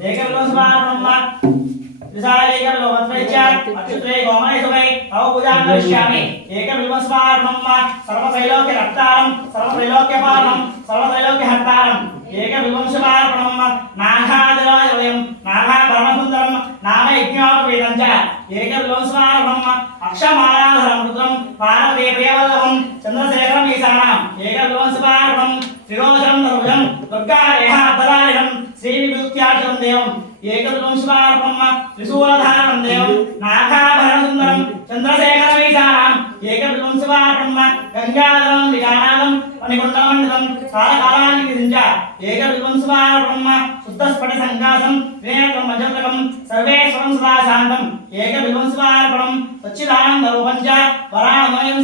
वै नमो नमः भवे भवे आदि भवे भव स्वाम भगवाय नमः वामदेवाय नमः वाज्याशनः श्रेष्ठः यजुर्वेदोपयामि रुद्राय नमः आवरणोपयामि कालाय नमः गन्धान्धारयामि ओम बिल्वाच पूजा प्रारम्भः ओम त्रिदमिरुणाकारं त्रिनेत्रजित्यायो त्रिम्बकाब्रह्माम् एकबिल्वो शिवार्पणम् एकबिल्वो शिवार्पणम् अच्युत्रे गोमनेशुभै तव पूजां करिष्यामि एकबिल्वस्वार्णम् सर्वत्रैलोक्यरक्तारं सर्वत्रैलोक्यपालनं सर्वत्रैलोक्यहर्तारम् एकबिल्वं शिवार्पणम् नागादिराजवयं नागाभरणसुन्दरं नागयज्ञोपवीतं च एकबिल्वं शिवार्पणम् अक्षमालाधरं रुद्रं पार्वती प्रियवल्लभं चन्द्रशेखरम् ईशानाम् एकबिल्वं शिवार्पणं त्रिलोचनं सर्वजं दुर्गारेहापदारिहं श्रीविभूत्याक्षरं శ్రీవిభుత్యాశం దేవం ఏకదుంశుమార్పమ్మ త్రిశూలధారం దేవం నాగాభరణసుందరం చంద్రశేఖరవైశాలం ఏకవింశమార్పమ్మ గంగాధరం విజానాలం పనికొండమండలం కాలకాలానికి సింజ ఏకవింశమార్పమ్మ శుద్ధస్ఫటి సంకాసం వినేత్రం మజకం సర్వేశ్వరం సదాశాంతం ఏకవింశమార్పణం సచ్చిదానంద రూపం చ వరాణమయం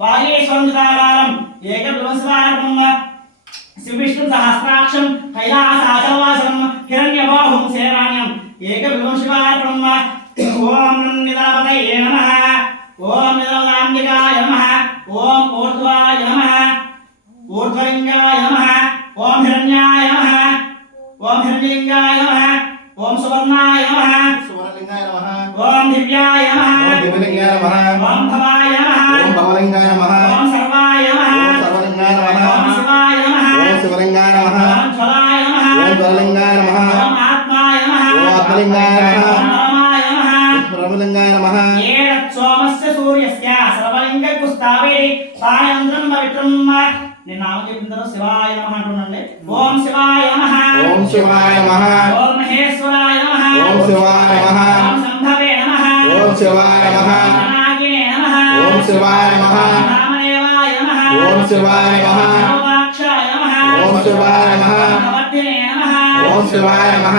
వాగేశ్వరం చిదాకాలం ఏకవింశమార్పమ్మ శ్రీవిష్ణు సహస్రాక్షం కైలాసాచలవాసనం హిరణ్యబాహుం శరణ్యం ఏకవివం శివార్పణం ఓం నిదాపతయే నమః. ఓం నిదాంబికాయ నమః. ఓం ఊర్ధ్వాయ నమః. ఊర్ధ్వలింగాయ నమః. ఓం హిరణ్యాయ నమః. ఓం హిరణ్యలింగాయ నమః. ఓం సువర్ణాయ నమః. సువర్ణలింగాయ నమః. ఓం దివ్యాయ నమః. ఓం దివ్యలింగాయ నమః. ఓం భవాయ నమః. ఓం భవలింగాయ నమః. ఆత్మలింగాయ నమః బ్రహ్మలింగాయ నమః ఏతత్ సోమస్య సూర్యస్య సర్వలింగ గుస్తావేడి సాయంత్రం పవిత్రం నేను నామం చెప్పిన తర్వాత శివాయ నమః అంటున్నాండి ఓం శివాయ నమః ఓం శివాయ నమః ఓం మహేశ్వరాయ నమః ఓం శివాయ నమః ఓం సంభవే నమః ఓం శివాయ నమః నాగినే నమః ఓం శివాయ నమః రామదేవాయ నమః ఓం శివాయ నమః సర్వాక్షాయ నమః ఓం శివాయ నమః భగవద్ధినే నమః ఓం శివాయ నమః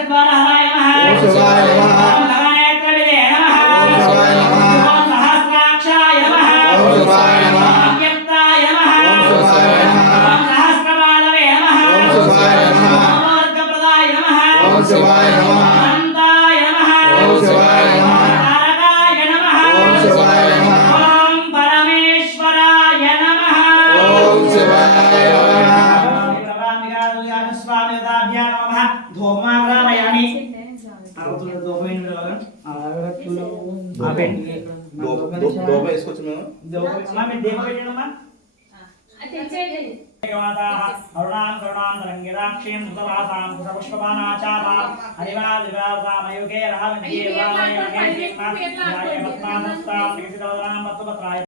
ఓం శివాయ నమః అనంతాయ నమః ఓం శివాయ నమః తారకాయ నమః ఓం శివాయ నమః ఓం పరమేశ్వరాయ నమః ఓం శివాయ నమః ధూపమాగ్రామయామి దోప వేసుకోవచ్చు మేము అరుణాం కరుణాం తరంగిరాక్షీం సుతలాసాం కుశపుష్పమానాచారా హరివాదివాసామయుగే రామనిగే రామయోగే పద్మానస్తాం వికసితవదనాం పత్తుపత్రాయ